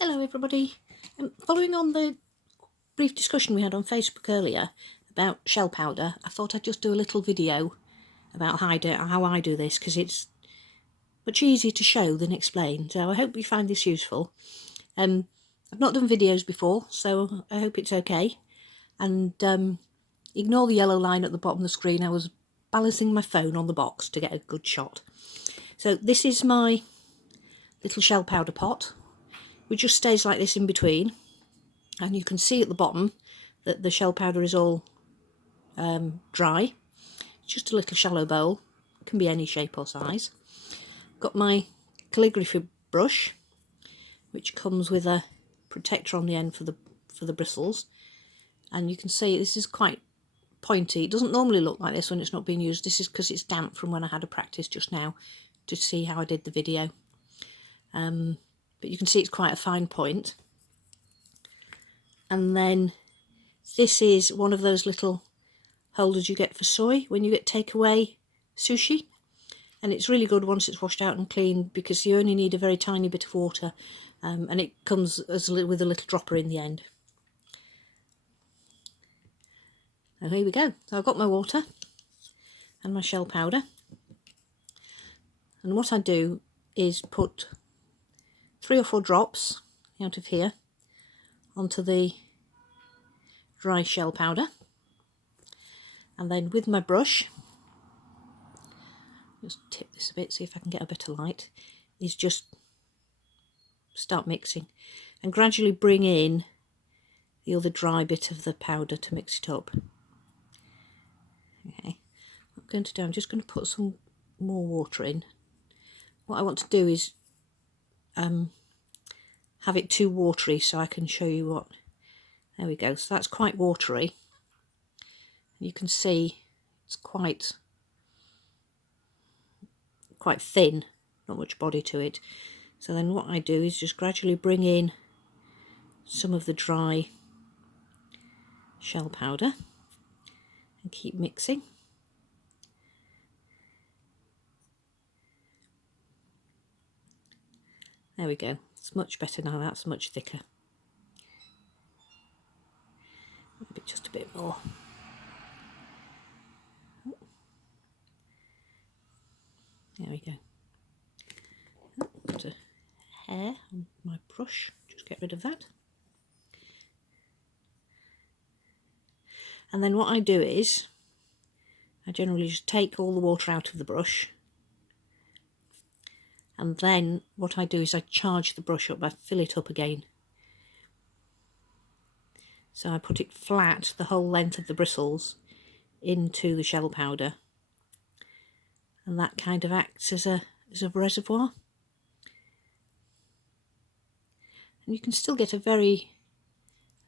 Hello everybody. Following on the brief discussion we had on Facebook earlier about shell powder, I thought I'd just do a little video about how I do this, because it's much easier to show than explain, so I hope you find this useful. I've not done videos before, so I hope it's okay, and ignore the yellow line at the bottom of the screen. I was balancing my phone on the box to get a good shot. So this is my little shell powder pot, which just stays like this in between, and you can see at the bottom that the shell powder is all dry. It's just a little shallow bowl, it can be any shape or size. Got my calligraphy brush, which comes with a protector on the end for the bristles, and you can see this is quite pointy. It doesn't normally look like this when it's not being used. This is because it's damp from when I had a practice just now to see how I did the video. But you can see it's quite a fine point. And then this is one of those little holders you get for soy when you get takeaway sushi, and it's really good once it's washed out and cleaned, because you only need a very tiny bit of water, and it comes with a little dropper in the end. So here we go. So I've got my water and my shell powder, and what I do is put 3 or 4 drops out of here onto the dry shell powder, and then with my brush, just tip this a bit, see if I can get a better light, is just start mixing and gradually bring in the other dry bit of the powder to mix it up. Okay, what I'm going to do, I'm just going to put some more water in. What I want to do is have it too watery so I can show you what. There we go. So that's quite watery. You can see it's quite thin, not much body to it. So then what I do is just gradually bring in some of the dry shell powder and keep mixing. There we go. It's much better now. That's much thicker. Maybe just a bit more. There we go. Got a hair on my brush. Just get rid of that. And then what I do is I generally just take all the water out of the brush, and then what I do is I charge the brush up, I fill it up again. So I put it flat, the whole length of the bristles, into the shell powder, and that kind of acts as a reservoir. And you can still get a very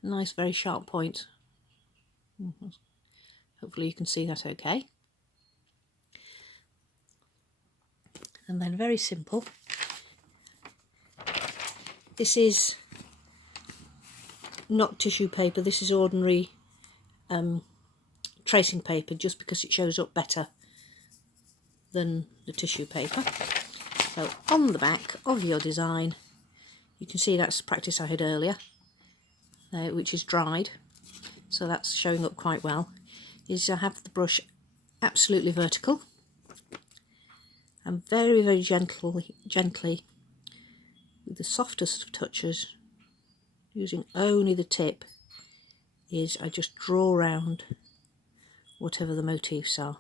nice, very sharp point. Hopefully you can see that okay. And then very simple. This is not tissue paper, this is ordinary tracing paper, just because it shows up better than the tissue paper. So on the back of your design, you can see that's practice I had earlier, which is dried, so that's showing up quite well. Is I have the brush absolutely vertical, and very, very gently, with the softest of touches, using only the tip, is I just draw around whatever the motifs are.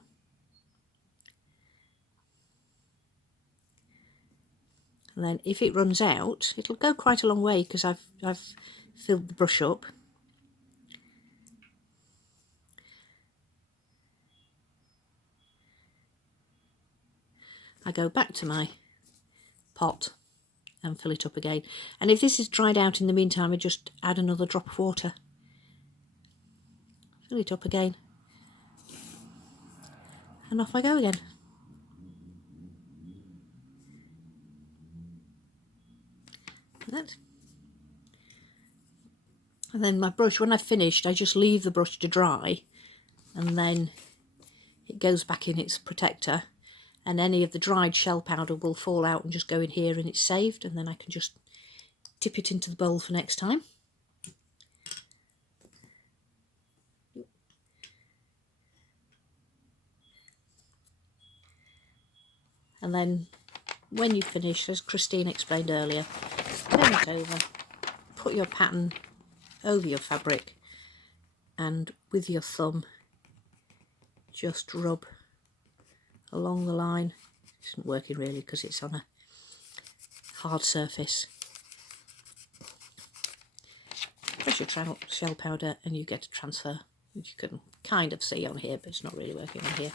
And then if it runs out, it'll go quite a long way because I've filled the brush up. I go back to my pot and fill it up again. And if this is dried out in the meantime, I just add another drop of water. Fill it up again. And off I go again. Like that. And then my brush, when I've finished, I just leave the brush to dry, and then it goes back in its protector, and any of the dried shell powder will fall out and just go in here, and it's saved, and then I can just tip it into the bowl for next time. And then when you finish, as Christine explained earlier, turn it over, put your pattern over your fabric, and with your thumb just rub along the line. It isn't working really because it's on a hard surface. Press your shell powder and you get a transfer, which you can kind of see on here, but it's not really working on here.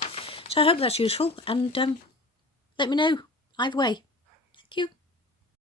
So I hope that's useful, and let me know either way.